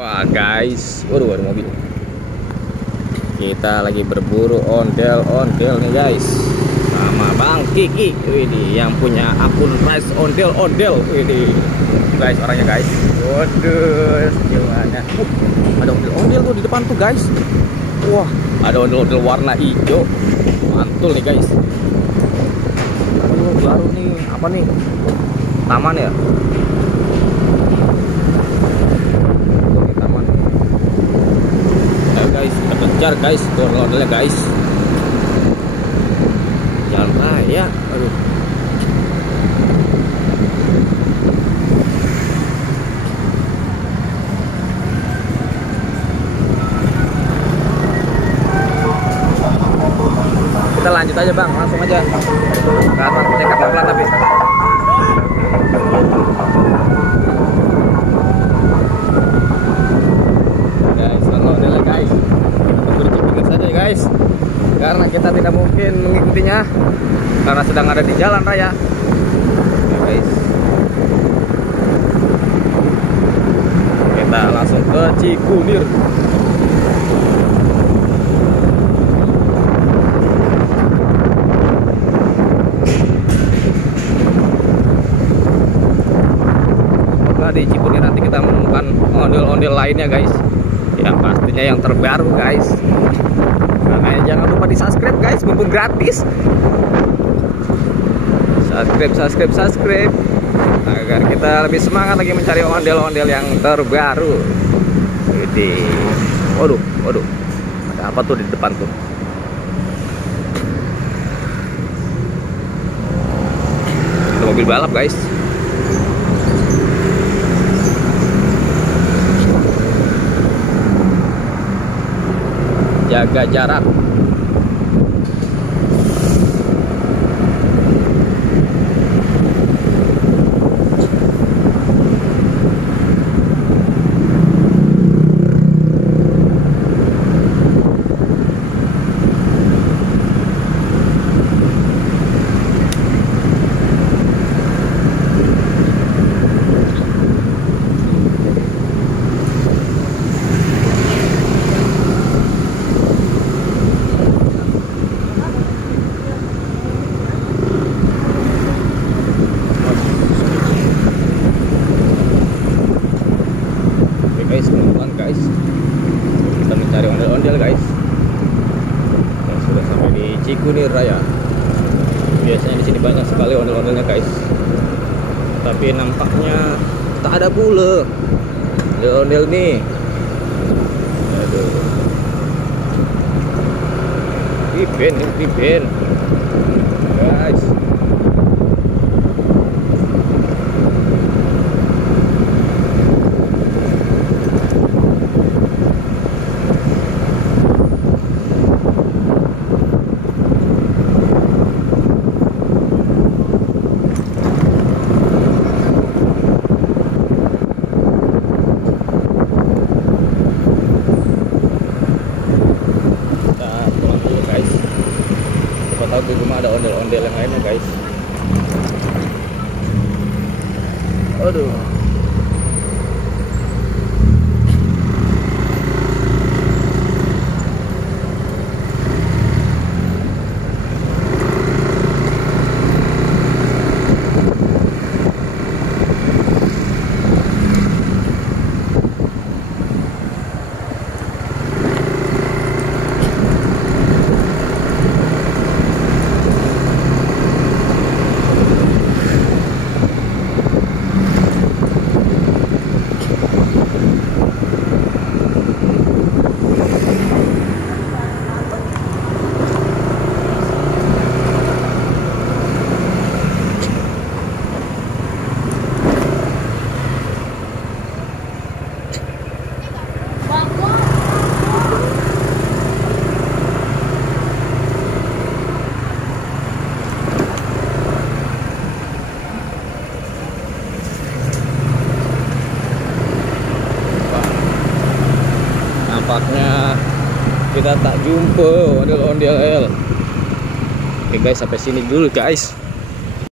Wah guys, waduh ada mobil. Kita lagi berburu ondel-ondel nih guys, sama Bang Kiki, ini yang punya akun Rice ondel-ondel, ini guys orangnya guys. Waduh, gimana? Ada ondel-ondel tuh di depan tuh guys. Wah, ada ondel-ondel warna hijau, mantul nih guys. Aduh, baru nih, apa nih? Taman ya? Guys, kita kejar guys, ondel-ondelnya guys. Jalan raya, aduh. Kita lanjut aja bang, langsung aja. Karena cekat pelan tapi. Guys, ondel-ondelnya guys. Bercipir saja guys, karena kita tidak mungkin mengikutinya karena sedang ada di jalan raya ya guys. Kita langsung ke Cikunir. Semoga di Cikunir nanti kita menemukan ondel-ondel lainnya guys, yang pastinya yang terbaru guys. Makanya jangan lupa di subscribe guys, mumpung gratis. Subscribe agar kita lebih semangat lagi mencari ondel-ondel yang terbaru. Jadi, waduh, ada apa tuh di depan tuh? Ada mobil balap guys. Jaga jarak. Guys, pelan guys, kita mencari ondel-ondel guys. Ya, sudah sampai di Cikunir Raya. Biasanya di sini banyak sekali ondel-ondelnya guys, tapi nampaknya tak ada pula ondel-ondel nih. Aduh, pipen guys. Tahu di rumah ada ondel-ondel yang lainnya guys. Aduh. Nampaknya kita tak jumpa ondel-ondel. Oke guys, sampai sini dulu guys.